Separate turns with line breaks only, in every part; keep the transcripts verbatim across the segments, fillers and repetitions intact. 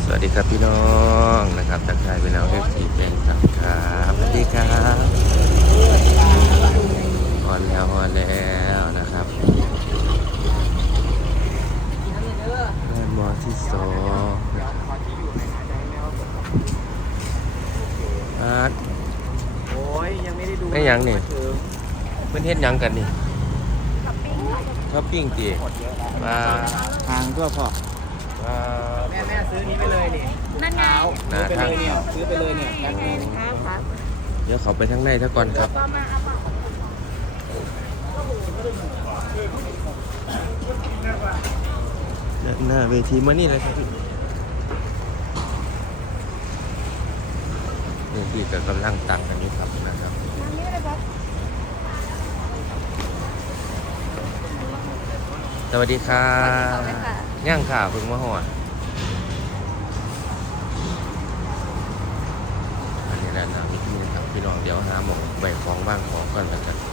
สวัสดีครับพี่น้องนะครับทักทายพี่น้องเอฟซีแฟนคลับครับสวัสดีครับออนแล้วออนแล้วนะครับแม่หมอที่สองอาร์ต
โอ้ยยังไม่ได้ดู
ไม่ยังนี่เพื่อนเฮ็ดหยังกันนี่ช้อปปิ้งตีมา
ทางก็พอ
มา
แม่แม่ซื้อนี้ไปเลยนี่
นั่นไง
ซื้อไปเลยเนี่ยซื้อไปเลยเนี่ยแม่
ครับครับ
เดี๋ยวเขาไปทั้งในทั้งก่อนครับหน้าเวทีมานี่เลยครับพี่เวทีก็กำลังตักกันอยู่ครับนะครับสวัสดีครับย่างข่าวเพิ่งมาหอดอันนี้แหละนะวิธีนะครับพี่น้องเดี๋ยวหาหมกใบของบ้างของก่อนแล้วกัน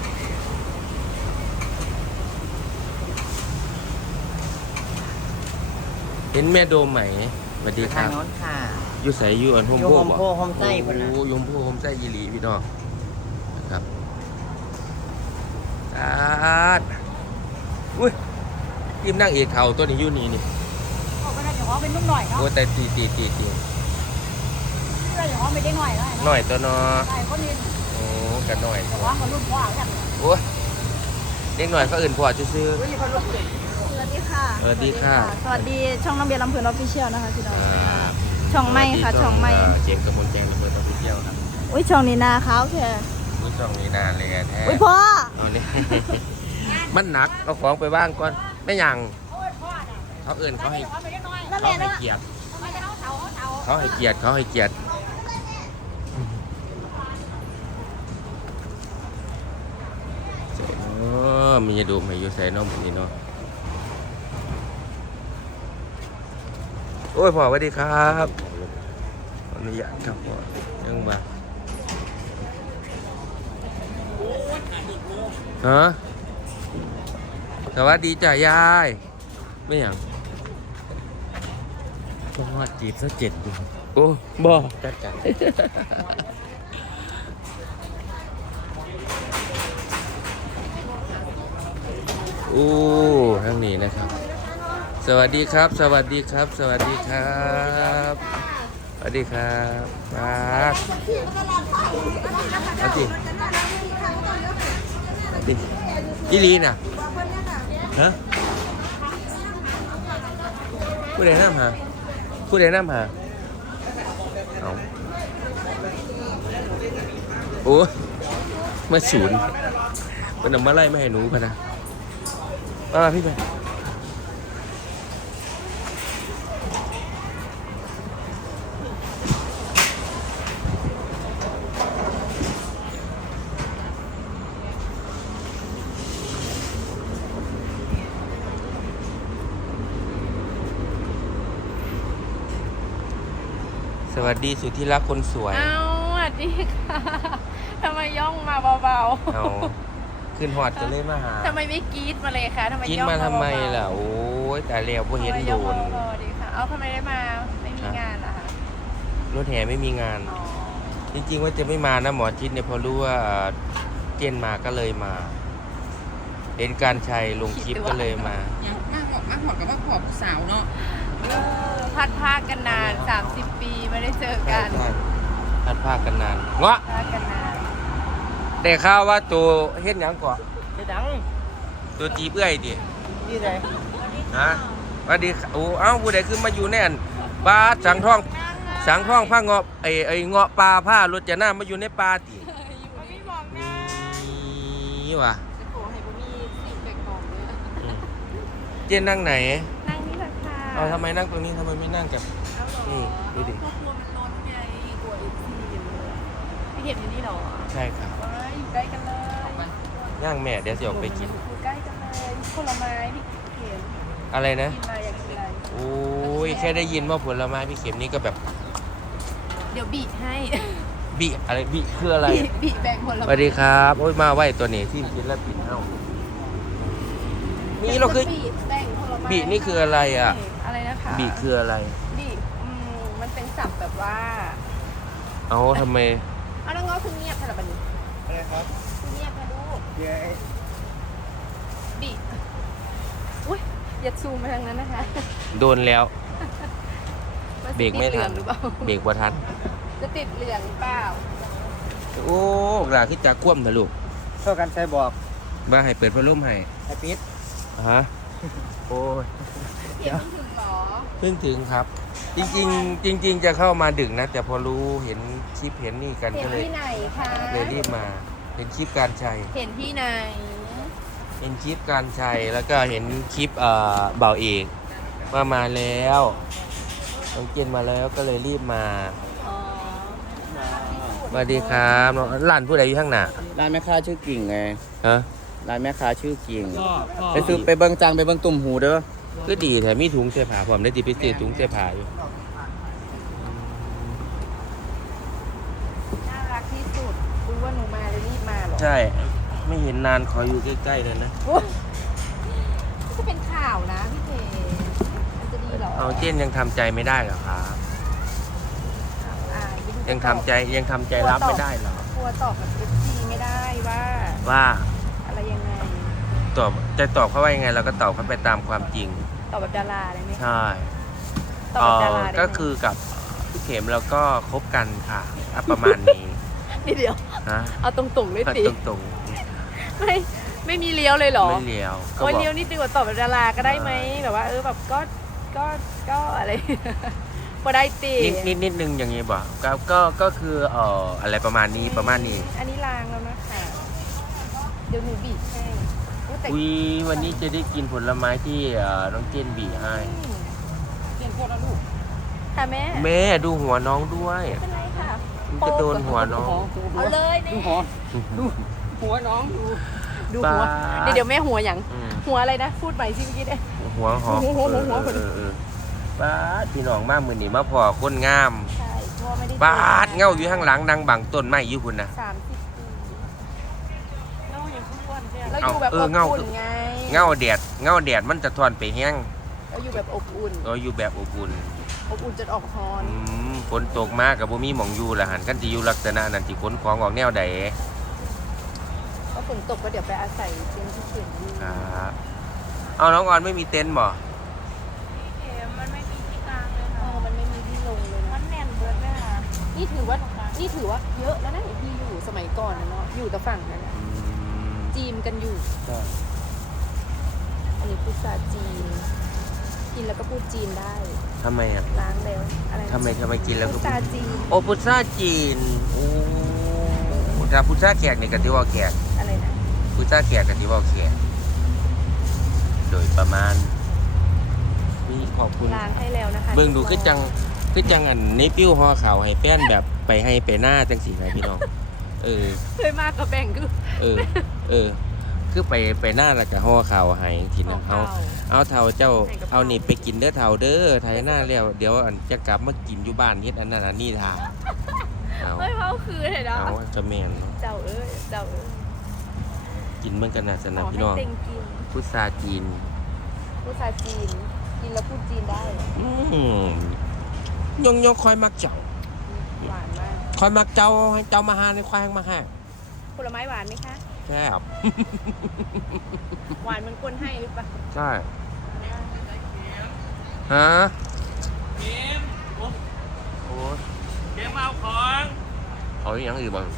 เห็นแม่โดมไหมสวัสดีค
ทาง
รับ
โน้นค่ะ
อยู่ใส่อยู่อันโฮม
อยู่
โพ
โฮม
บ่
โพโฮมไส้พุ่นน่ะ
โอ้ยมโพโฮมไส้ยีหลีพี่น้องนะครับอาดอุ้ยทีมนั่งเอกเข่าตัวนี้อยู่นี่นี่
เขาก็ได้เดี๋ยวเขาเป็นนุ่มหน่อยเนาะ
โอ้แต่ตีตีตีตี
เดี๋ยวเขาไม่ได้หน่อยแล้ว
หน่อยตัวเนาะ
ใช่คนนี้
โอ้กันหน่อย
แต่ว่าเขารุ่นพ่อกัน
โอ้ยเด็กหน่อยเขาอื่นพอจะซื้อ
สวัสดีค่ะ
สวัสดีค่ะ
สวัสดีช่องน้ำเบียร์ลำเพลินออฟฟิเชียลนะคะพี่น้อง
อ่า
ช่องไม่ค่ะช่องไม่
เจมส์กระมวลแจงระเบิดต้องไปเที่ยวครับ
อุ้ยช่องนี้นาขาวแค่
นี่ช่องนี้นานเลยแท้
อุ้ยพ่อ
เอานี่ มันหนักเอาของไปบ้างก่อนไม่ยังเขาเอื่นเขาให้
นั่นแห
เขา
ละ
ให้
นะ
เกียรติเขาให้เกียรติเขาให้เกียรติโอ้มีจะดูมาอยู่ใส่นมนี่เนาะโอ้ยพ่อสวัสดีครับขออนุญาตครับพ่อยังมาฮะสวัสดีจ้ะยายไม่อย่างต้องว่าจีบซะเจ็ดอยู่โอ้บ่จัดการโอ้ทั้งนี้นะครับสวัสดีครับสวัสดีครับสวัสดีครับสวัสดีครับมาเอาสิเอาสิอีลีน่ะฮะผู้ใดน้ำหาผู้ใดน้ำหาเอาโอ้มาศูนย์เป็นนำมาไล่ไม่ให้หนูพะนะมาพี่ไปสวัสดีสุดที่รักคนสวย
เอาสวัสดีค่ะ ทำไมย่องมาเบา
เอาขึ้นหอดจะเลยมาหา
ๆ ทำไมไม่กรี๊ดมาเลยคะทำไม
กิน
ย่อง
มา
มา
ทำไม
เบาๆ
ล่ะโอ้ยแต่แล้วพอเห็น
ทำไม
โด
ย่อง
น
มาเบาๆดีค่ะ เอาทำไมได้มา ไม่มีงานอะคะ
รถแห่ไม่มีงาน
อ๋อ
จริงๆว่าจะไม่มานะหมอชิดเนี่ยพอรู้ว่าเจนมาก็เลยมา เห็นการชัยลงคลิปก็เลยมา
ยังมากบอกมากหอดกับว่าขอบสาวเนาะ
เออพัดพากกันนาน สามสิบ ปีไม่ได้เจอกัน
ใช่พัดภาคกันนานเงาะ
พากกันนาน
ได้ข่าวว่าตัวเฮ็ดหยังก่อน
จะดัง
ตัวจีบเอื้อยดิ
ที่ไหน
ฮะสวัสดีค่ะโอ้เอ้าผู้ใดขึ้นมาอยู่แน่นปลาสังท่องสังท่องผ้าเงาะไอ้ไอ้เงาะปลาผ้ารถจะหน้ามาอยู่ในปลาติ
พี่บอกนะ
นี่ว่ะ
จะขอให้บุมีสิ่งแปลกปลอมเลย
อืมเจนนั่งไหน
นั่งนี่แหละค่ะ
เอาทำไมนั่งตรงนี้ทำไมไม่นั่งกับ
เอาเหรอ
นี่ดูดิ
ครอบครัวมันล้นไงกลัวเอฟซีพี่เห็นอยู่นี่เหรอ
ใช่ครับ
ว้ายอยู่ใกล้กันเลย
ย่างแม่เดี๋ยวจะออกไปกิน
อยู่ใกล้กันเลยผลไม้พี่เข็ม
อะไรนะ
กินมาอยากกินอะไร
โอ้ยแค่ได้ยินว่าผลไม้พี่เข็มนี่ก็แบบ
เดี๋ยวบีบให้
บิอะไรบิคืออะไร
บีบบีบแบ่งผล
ส
ไม้
วัสดีครับโอ้ยมาไหวตัวนี้ที่กินแล้วปิดเอ้านี่เราคือ
บีบแบ่งผลไม้
บีนี่คืออะไรอ่ะ
อะไรนะคะ
บิคืออะไร
บีบอืมเป็นศัพท์แบบว่า
เอาทำไม
เอาแล้วง้อคือเงียบขนาดนี้
อะไรครับ
คือเงียบนะลูก
เดี๋ยว
บิอุ้ยอย่าซูมไปทางนั้นนะคะ
โดนแล้ว
มัน
เบรกไม่
ติดเหลื
ทั
อน งหรือเปล่า
เบรกบ่ทัน
จะติดเหลืองหรือเปล่า
โอ้กลาขึ้นจากคว่ำนะลูก
เท่ากันใส่บอก
มาให้เปิดพัดลมให้
ไอปิด
ฮะโอ้ย
เดี๋ยวถึงหรอ
เพิ่งถึงครับ จริงๆ จริง ๆ จะเข้ามาดึกนะ แต่พอรู้เห็นคลิปเห็นนี่กัน
เห็
ก็
น
เลย
ที่ไหนคะ
เลยรีบมา เห็นคลิปการชัย
เห็นที่ไหน
เห็นคลิปการชัยแล้วก็เห็นคลิปเอ่อเบาเอกว่ามาแล้วน้องเจนมาแล้วก็เลยรีบมา
อ๋อ
สวัสดีครับน้องร้านผู้ใดอยู่ข้างหน้า
ร้านแม่ค้าชื่อกิ่งไง
ฮะ
ร้านแม่ค้าชื่อกิ่ง
พ่อพ่อ
ไปซื้อไปเบิ้งจังไปเบิ้งตุ่มหูเด้อ
ก็ดีแต่มีถุงเสื้อผ้าผมได้ติดไปซื้อถุงเสื้อผ้าอยู่
น่ารักที่สุดรู้ว่าหนูมาเลยรีบมาเหรอ
ใช่ ไม่เห็นนานขออยู่ใกล้ๆเลยนะ
โอ๊ยนี่จะเป็นข่าวนะพี่เจมันจะดีเหรอ
เอาเจนยังทำใจไม่ได้เหรอครับ
อ่าไม่รู้จะ
ยังทำใจยังทำใจรับไม่ได้เหรอก
ลัวตอบกับเอฟซีไม่ได้ว่า
ว่า
อะไรยังไง
ตอบจะตอบเขาว่ายังไงเราก็ตอบเขาไปตามความจริง
ตอบแบบดาราเลยไหม
ใช่
ตอบแบบดารา
เอ่อ
ได้ไหม
ก็คือกับพี่เข็มแล้วก็คบกันค่ะอ่ะประมาณนี้
นี่เดี๋ยว
นะ
เอาตรงๆเลย
ตัด
ติ
ตรง
ไม่ไม่มีเลี้ยวเลยเหร
ๆ
อ
ไม่เลี้ยวก็
โอ้ย
บอก
เลี้ยวนี่ดีกว่าตอบแบบดาราก็ได้ไหมแบบว่าเออแบบก็ก็ก็อะไร พอได้ตี
นิดนิดนิดนึงอย่างนี้บ่ก็ก็ก็คือเอ่ออะไรประมาณนี้ประมาณนี้
อันนี้ลางแล้วนะคะเดี๋ยวหนูบีบให้อุ๊ยแต่
อุ้ยวันนี้จะได้กินผลไม้ที่เอ่อน้องเจนบีให้
เปลี่ยนโคตรแล้วลูกค่ะแม่
แม่ดูหัวน้องด้วย
เป็นไรค่ะ
มันจะโดนหัวน้อง
เอาเลยนี่
ดูหัวดูหัวน้องดู
ดูหัว
บ้า
เดี๋ยวเดี๋ยวแม่หัวอย่าง
อืม
หัวอะไรนะพูดใหม่สิเมื่อกี้เนี่ย
หัวหอม
หัวหัวหัวหัว
เออเออเออป้าดพี่น้องมากมือนี่มาพอคนงาม
ใช่เพราะว่าไม่ได้
ป้าดเงาอยู่ข้างหลังนางบังต้นไม้อยู่คุณนะ
สามสิบปี
เงาอย่างอ้วนเนี่ย
เราอยู่แบบ
เอ
อ
อบ เงา
อุ่นไง
เงาแดดเงาแดดมันจะทอนไปแห้ง
เราอยู่แบบอบอุ่น
เราอยู่แบบอบอุ่น
อบอุ่นจนออกฮอน
อืมฝนตกมากกับบ่มีหมองอยู่ละหันกันที่อยู่ลักษณะนั้นที่ขนของออกแนวใด
ก็ฝนตกก็เดี๋ยวไปอาศัยเต็นท์ที่เขียนอยู่
ครับเอาน้องออนไม่มีเต็นท์บ่
เข็มมันไม่มีที่กลางเลย
เอ
ค่ะ
อมันไม่มีที่ลงเลย
มั
นะ
นแน่นเบิดเลยค่ะ
นี่ถือว่านี่ถือว่าเยอะแล้วนะที่อยู่สมัยก่อนนะเนาะอยู่แต่ฝั่งนั้นอะ
อืม
จีมกันอยู่
ใช่
อันนี้พุทราจีน กินแล้วก็พูดจีนได้
ทำไมอ่ะ
ล้างแล้วอะไรนะ
ทำไมทำไมกินแล้วก็
พุทราจีน
โอพุทราจีนโอ้ถ้าพุทราแขกนี่ก็ที่ว่าแขก
อะไรนะ
พุทราแขกก็ที่ว่าแขกโดยประมาณมีขอบคุณ
ล้างให้แล้วนะคะ
เบิ่งดูคือจังคือจังอันในปิ้วห่อข่าวให้แป้นแบบไปให้ไปหน้าจังสีไงพี่น้องเออ
เคยมากกับแบ่งคือ
เออ เออ คือไปไปหน้าแล้วก็ห่อข่าวให้ทีนึงเอาเอาเท่าเจ้าเอานี่ไปกินเด้อเท่าเด้อไทยหน้าแล้วเดี๋ยวอันจะกลับมากินอยู่บ้านเฮ็ดอันนั้นอันนี้ทาเอา
เฮ้ยเขาคือเห็นเนาะ
เอาจะแม่นเนาะ
เจ้าเอ้ยเจ้าเอ้ย
กินเหมือนกันนะส
ข
นะ
อ
พี่
ให้
น้อง
เต็งกิน
พุทราจีน
ผู้ชายจีน กินแล้วพูดจีนได้
อืมยงยงคอยมักเจ้า
หวานมาก
คอยมักเจ้าให้เจ้ามาหาในควายมาหา
ผลไม้หวานไหมคะ
ใช่ครับ
หวานเหมันคนให้หรือเปล่า
ใช่ฮะ
เข็ม
โอ้ย
เข็มเอาของ
เอาอย่างอื่นบ้าง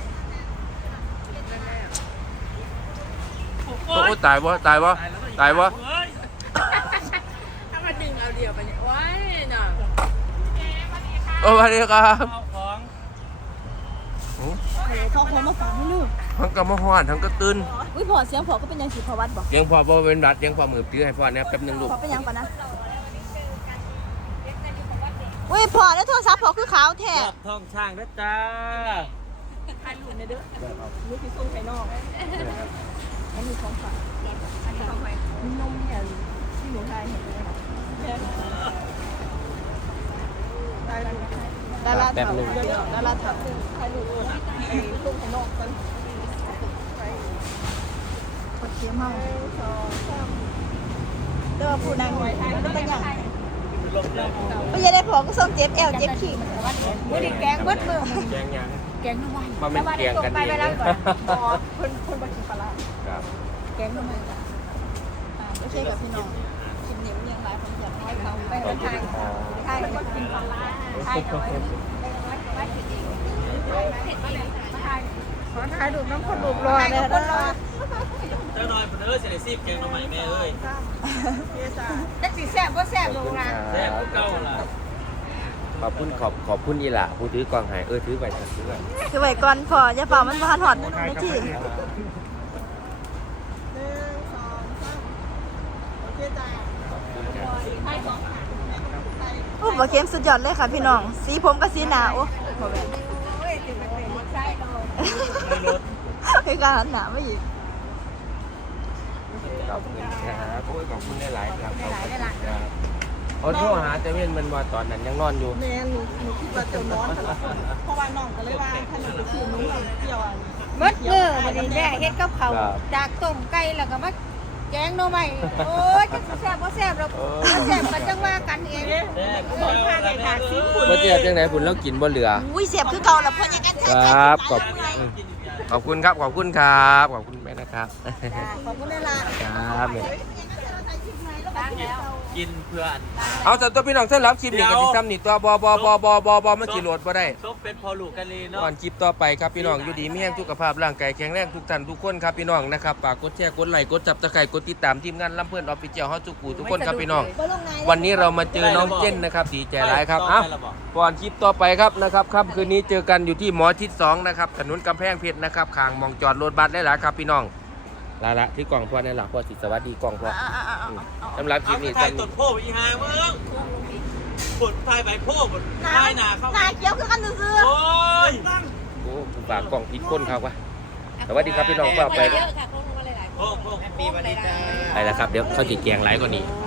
โอ้
โอ้ยตายวะตายวะตายวะ
เฮ้ย
ถ้ามาดึงเอาเดียวไปเนี่ยว้ายน่ะ
โอ้สวัสดีครับ
เอาของ
โอ้
เขาโทรมาฝากให้ลูก
ทั้งกำมะฮอนทั้งกระตื้น
อุ้ยพอเสียงพอก็เป็นยังสีพอวัดบอก
เลี้ยังพอบ่เป็นรัดเลี้ยังพอมือตื้อให้พ่อเนี่ยแป๊บหนึงลูก
พอเป็นยังปะนะอุ้ยพอแล้วโทรศัพท์พอคือขาวแท้
จับทองช่างนะจ้า
ใครหลุดในเด้อลูกที่ส่งไปนอกอันนี้ของฝากอันนี้ของใครนมเนี่ยที่หนูทายเห็นเลยค่ะดารา
แป๊บ
ถาม
หนึง
ดาราถามใครหลุดไอ้ลูกไปนอกกัน
ปวดเสียเมาเด้อผู้นางหน่วยไทยก็ต้องอย่าง
ลมเลย
ไม่ใช่ได้พอก็ส่งเจ็บแอลเจ็บขี้
มื้อนี้แกงเบิดมื้อ
แกงยัง
แกงหน่อไม้
มาเป็นแกงกัน
ไป
เอง
ไปแล้ว
นะ
ก่อนบ่เพิ่นเพิ่นบ่กินปลาร้า
ครับ
แกงหน่อไม้จ้ะ
โอเคกับพี่น้องคลิปนี้มันยังไลฟ์ผมอยากให้เขา
ไปวันไทยไทยบ่กินปลาร้าไทยน้อยไว้กินเองเผ็ดเองมาไทยขอถ่ายรูปน้ำคนรูปรอเลยคนรอ
เจ้าน้อยเพิ่นเอ้ยเสด็จซีบเก่งมาใหม่แม่เอ้ย
จักสิแซ่บบ่แซ่บลงนะ
แซ่บเก่าล่ะ
ขอบคุณขอบขอบคุณอีหล่ะผู้ถือกองหายเออถือไปเถอะถือไป
คือไว้ก่อนพออย่าฝ่ามันมาหอดไม่ที่โอ้บ่เข้มสุดยอดเลยค่ะพี่น้อง สีผมกับสีหน้าโอ้บ่แม่น
โอ้ยจะเป็นเป็นใช่เลย
ไม่ลด
คือการหันหน้ามาอีก
ขอบคุณครับโอ้ยขอบคุณได้หลายครับขอบคุณ
หลายๆ
ครับเอาโทรหาเจะเว้นมันว่าตอนนั้นยังนอนอยู่
แม่หนูหนูคิดว่าจะนอนแต่ละคนเพราะว่าน้องก็เลยว่าถ้าหนูไปซื้อหนูเอาเที่ยวอัน
เบิดมือวันนี้แม่เฮ็ดกับเขาวจากต้มไก่แล้วก็มาแกงหน่อไม้โอ้ยจักสิแซ่บบ่แซ่บหรอกบ่แซ่บก็จังว่ากันเอง
แซ่บเก่าล่ะแม่เอ้ย
บ่เจียบจังไหนผุนแล้วกินบ่เหลือ
อุ้ยเสียบคือเก่าแล้วพ่อยังกัน
ครับขอบขอบคุณครับขอบคุณครับขอบคุณแม่นะครับ
ขอบคุณได้ละ
ครับแม่
กินเพื่ออัน
เอาแต่ตัวพี่น้องสำหรับคลิปนี้ก็สิซ้ำนี่ตัวบอบอบอบอบอบอมันสิโหลดบ่ได้
ซบเป็นพอลูกกันเลยเนาะ
ก่อนคลิปต่อไปครับพี่น้องอยู่ดีมีแรงสุขภาพร่างกายแข็งแรงทุกท่านทุกคนครับพี่น้องนะครับฝากกดแชร์กดไลค์กดจับตะไคร้กดติดตามทีมงานลำเพื่อนออฟฟิเชียลเฮาทุกผู้ทุกคนครับพี่น้อง วันนี้เรามาเจอน้องเจนนะครับดีใจหลายครับเอ้าก่อนคลิปต่อไปครับนะครับค่ำคืนนี้เจอกันอยู่ที่หมอชิดสองนะครับถนนกำแพงเพชรนะครับข้างมองจอดรถบัสได้หลายครับพี่น้องลาละที่กล่องพ่อนี่นล่ะพ่อสิสวัสดีกล่องพ่อสำหรับคลิ
เอา
ป
ไป
นี้
ถ่าย
ซ้ำ
ต้
นี่
นโพไปอีหาเมืองปวดถ่ายใบโพบนถ่ายหน้าเข้า
หน้าเขียวคือกันซื่อ
โอ้ย
โอ้ฝากกล่องผิดคนครับวะสวัสดีครับพี่น้องก็ไป
เยอะค่ะคงลงมาหลายๆ
โพโพปีวันนี้จ้า
ไปแล้วครับเดี๋ยวเขาจีแกงไลฟ์กว่านี้
โอ้